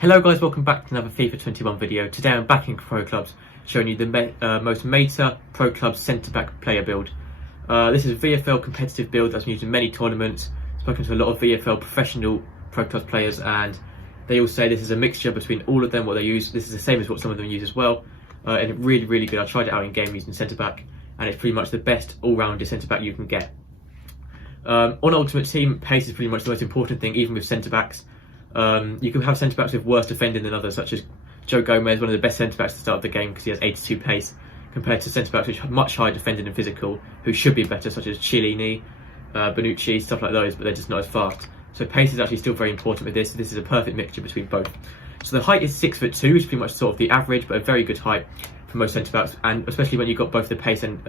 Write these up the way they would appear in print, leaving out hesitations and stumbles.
Hello guys, welcome back to another FIFA 21 video. Today I'm back in Pro Clubs, showing you the most meta Pro Clubs centre-back player build. This is a VFL competitive build that's been used in many tournaments. Spoken to a lot of VFL professional Pro Clubs players, and they all say this is a mixture between all of them, what they use. This is the same as what some of them use as well, and really good. I tried it out in game using centre-back, and it's pretty much the best all-rounded centre-back you can get. On Ultimate Team, pace is pretty much the most important thing, even with centre-backs. You can have centre-backs with worse defending than others, such as Joe Gomez, one of the best centre-backs to start the game because he has 82 pace, compared to centre-backs which have much higher defending and physical, who should be better, such as Chiellini, Bonucci, stuff like those, but they're just not as fast. So pace is actually still very important with this. This is a perfect mixture between both. So the height is 6'2", which is pretty much sort of the average, but a very good height for most centre-backs, and especially when you've got both the pace and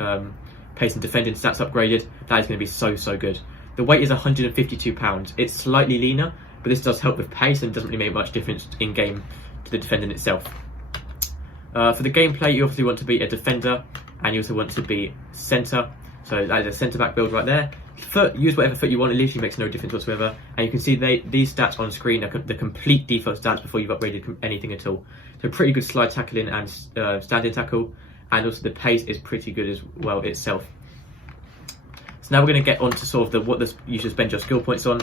defending stats upgraded, that is going to be so good. The weight is 152 pounds. It's slightly leaner, but this does help with pace and doesn't really make much difference in game to the defending itself. For the gameplay, you obviously want to be a defender, and you also want to be centre. So that is a centre-back build right there. Foot, use whatever foot you want, it literally makes no difference whatsoever. And you can see these stats on screen are the complete default stats before you've upgraded anything at all. So pretty good slide tackling and standing tackle, and also the pace is pretty good as well itself. So now we're going to get on to sort of what you should spend your skill points on,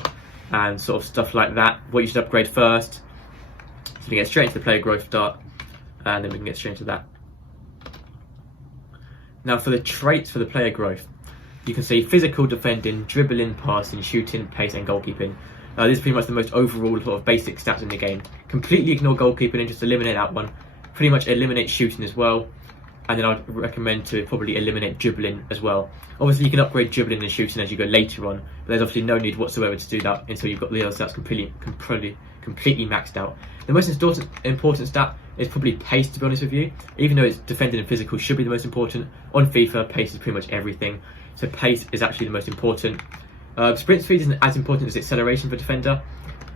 and sort of stuff like that, what you should upgrade first. So we get straight into the player growth start, and then we can get straight into that. Now for the traits for the player growth, you can see physical, defending, dribbling, passing, shooting, pace and goalkeeping. This is pretty much the most overall sort of basic stats in the game. Completely ignore goalkeeping and just eliminate that one. Pretty much eliminate shooting as well. And then I'd recommend to probably eliminate dribbling as well. Obviously you can upgrade dribbling and shooting as you go later on, but there's obviously no need whatsoever to do that until you've got the other stats completely maxed out. The most important stat is probably pace, to be honest with you. Even though it's defending and physical should be the most important, on FIFA pace is pretty much everything. So pace is actually the most important. Sprint speed isn't as important as acceleration for defender.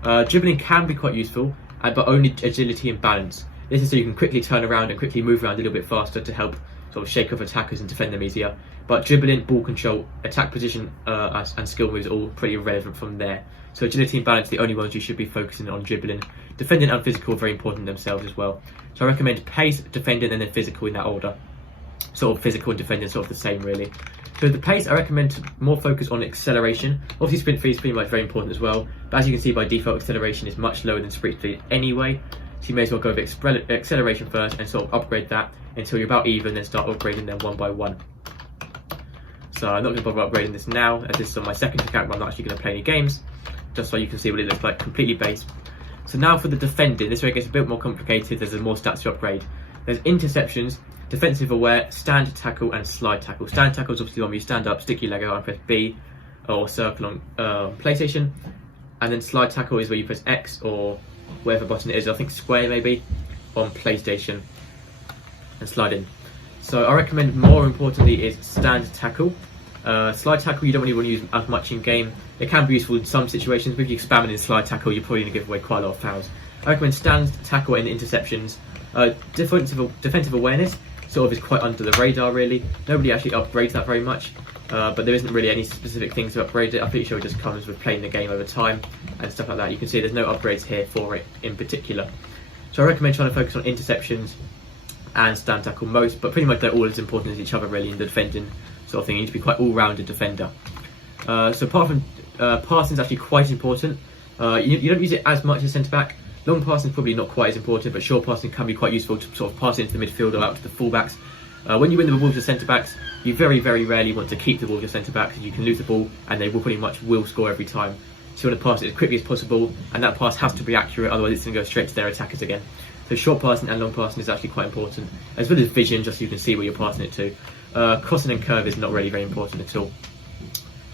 Dribbling can be quite useful, but only agility and balance. This is so you can quickly turn around and quickly move around a little bit faster to help sort of shake off attackers and defend them easier. But dribbling, ball control, attack position and skill moves are all pretty irrelevant from there. So agility and balance are the only ones you should be focusing on dribbling. Defending and physical are very important themselves as well. So I recommend pace, defending and then physical in that order. Sort of physical and defending sort of the same really. So the pace, I recommend to more focus on acceleration. Obviously sprint speed is pretty much very important as well, but as you can see by default acceleration is much lower than sprint speed anyway. So you may as well go with acceleration first and sort of upgrade that until you're about even, then start upgrading them one by one. So I'm not going to bother upgrading this now, as this is on my second account where I'm not actually going to play any games, just so you can see what it looks like completely based. So now for the defending, this way it gets a bit more complicated, there's more stats to upgrade. There's interceptions, defensive aware, stand tackle and slide tackle. Stand tackle is obviously the one where you stand up, stick your leg out and press B or circle on PlayStation, and then slide tackle is where you press X or whatever button it is, I think square maybe, on PlayStation, and slide in. So I recommend more importantly is stand tackle. Slide tackle you don't really want to use as much in game. It can be useful in some situations, but if you're spamming in slide tackle you're probably going to give away quite a lot of fouls. I recommend stand tackle and interceptions. Defensive awareness sort of is quite under the radar really. Nobody actually upgrades that very much, but there isn't really any specific things to upgrade it. I'm pretty sure it just comes with playing the game over time and stuff like that. You can see there's no upgrades here for it in particular. So I recommend trying to focus on interceptions and stand tackle most, but pretty much they're all as important as each other really in the defending sort of thing. You need to be quite all-rounded defender. So apart from passing is actually quite important. You don't use it as much as centre-back. Long passing is probably not quite as important, but short passing can be quite useful to sort of pass into the midfield or out to the fullbacks. When you win the ball with the centre-backs, you very rarely want to keep the ball with your centre-backs, because you can lose the ball and they will pretty much score every time. So you want to pass it as quickly as possible, and that pass has to be accurate, otherwise it's going to go straight to their attackers again. So short passing and long passing is actually quite important, as well as vision, just so you can see where you're passing it to. Crossing and curve is not really very important at all.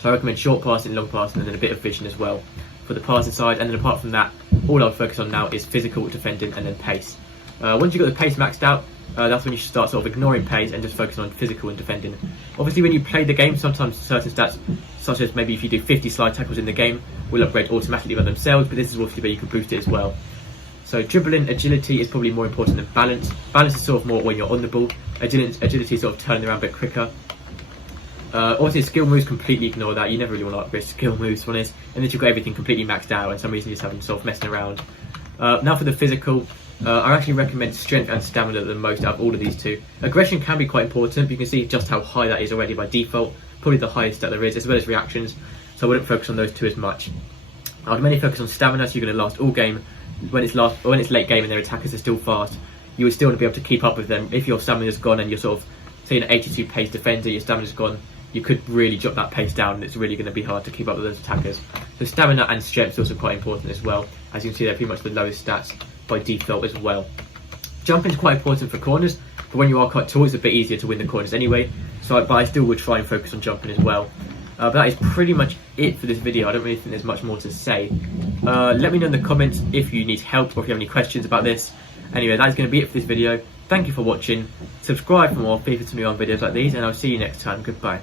So I recommend short passing, long passing, and then a bit of vision as well for the passing side. And then apart from that, all I'll focus on now is physical, defending, and then pace. Once you've got the pace maxed out, that's when you should start sort of ignoring pace and just focus on physical and defending. Obviously when you play the game, sometimes certain stats, such as maybe if you do 50 slide tackles in the game, will upgrade automatically by themselves, but this is obviously where you can boost it as well. So dribbling, agility is probably more important than balance. Balance is sort of more when you're on the ball. Agility is sort of turning around a bit quicker. Obviously skill moves, completely ignore that. You never really want to upgrade skill moves, to be honest, unless you've got everything completely maxed out and some reason you're just having sort of messing around. Now for the physical, I actually recommend strength and stamina the most out of all of these two. Aggression can be quite important, but you can see just how high that is already by default, probably the highest that there is, as well as reactions, so I wouldn't focus on those two as much. I'd mainly focus on stamina, so you're going to last all game. When it's late game and their attackers are still fast, you would still want to be able to keep up with them. If your stamina's gone and you're sort of, say, an 82 pace defender, your stamina's gone, you could really drop that pace down and it's really going to be hard to keep up with those attackers. So stamina and strength is also quite important as well. As you can see, they're pretty much the lowest stats by default as well. Jumping is quite important for corners, but when you are quite tall, it's a bit easier to win the corners anyway. But I still would try and focus on jumping as well. But that is pretty much it for this video. I don't really think there's much more to say. Let me know in the comments if you need help or if you have any questions about this. Anyway, that is going to be it for this video. Thank you for watching. Subscribe for more FIFA 21 videos like these, and I'll see you next time. Goodbye.